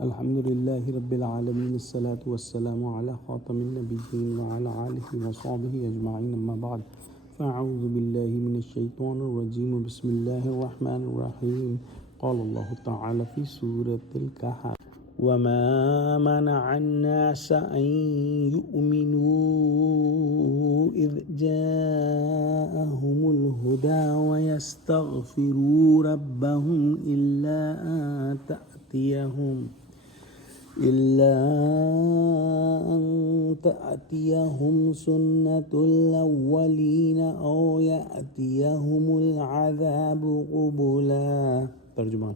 الحمد لله رب العالمين الصلاة والسلام على خاتم النبيين وعلى آله وصحبه أجمعين أما بعد فأعوذ بالله من الشيطان الرجيم بسم الله الرحمن الرحيم قال الله تعالى في سورة الكهف وما منع الناس أن يؤمنوا إذ جاءهم الهدى ويستغفروا ربهم إلا أن تأتيهم سنة الأولين أو يأتيهم العذاب قبلا۔ ترجمہ: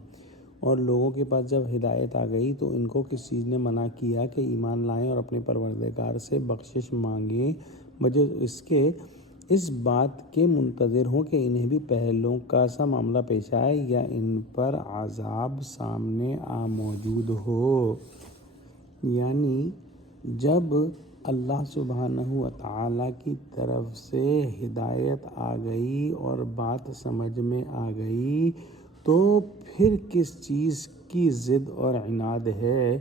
اور لوگوں کے پاس جب ہدایت آ گئی تو ان کو کس چیز نے منع کیا کہ ایمان لائیں اور اپنے پروردگار سے بخشش مانگیں بجز اس کے اس بات کے منتظر ہوں کہ انہیں بھی پہلوں کا سا معاملہ پیش آئے یا ان پر عذاب سامنے آ موجود ہو۔ یعنی جب اللہ سبحانہ و تعالیٰ کی طرف سے ہدایت آ گئی اور بات سمجھ میں آ گئی تو پھر کس چیز کی ضد اور عناد ہے؟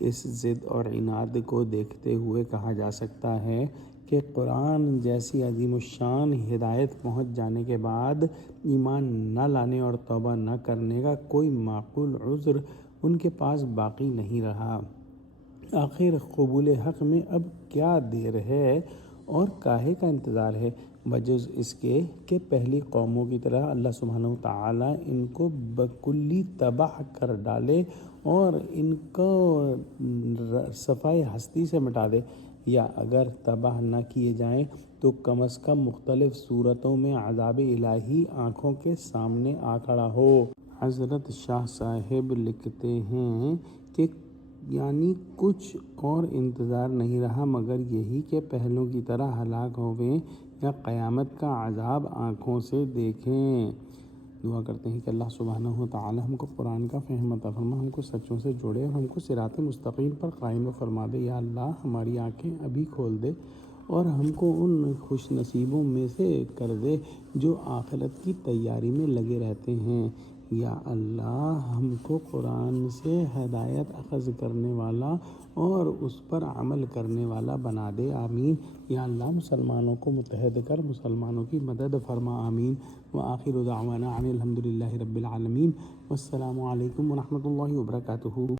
اس ضد اور عناد کو دیکھتے ہوئے کہا جا سکتا ہے کہ قرآن جیسی عظیم الشان ہدایت پہنچ جانے کے بعد ایمان نہ لانے اور توبہ نہ کرنے کا کوئی معقول عذر ان کے پاس باقی نہیں رہا۔ آخر قبول حق میں اب کیا دیر ہے اور کاہے کا انتظار ہے بجز اس کے کہ پہلی قوموں کی طرح اللہ سبحانہ وتعالیٰ ان کو بکلی تباہ کر ڈالے اور ان کو صفائے ہستی سے مٹا دے، یا اگر تباہ نہ کیے جائیں تو کم از کم مختلف صورتوں میں عذاب الہی آنکھوں کے سامنے آ کھڑا ہو۔ حضرت شاہ صاحب لکھتے ہیں کہ یعنی کچھ اور انتظار نہیں رہا مگر یہی کہ پہلوں کی طرح ہلاک ہوئیں یا قیامت کا عذاب آنکھوں سے دیکھیں۔ دعا کرتے ہیں کہ اللہ سبحانہ و تعالی ہم کو قرآن کا فہم عطا فرما، ہم کو سچوں سے جوڑے اور ہم کو صراط مستقیم پر قائم و فرما دے۔ یا اللہ ہماری آنکھیں ابھی کھول دے اور ہم کو ان خوش نصیبوں میں سے کر دے جو آخرت کی تیاری میں لگے رہتے ہیں۔ یا اللہ ہم کو قرآن سے ہدایت اخذ کرنے والا اور اس پر عمل کرنے والا بنا دے، آمین۔ یا اللہ مسلمانوں کو متحد کر مسلمانوں کی مدد فرما، آمین۔ وآخر دعوانا ان الحمد للہ رب العالمین، والسلام علیکم ورحمۃ اللہ وبرکاتہ۔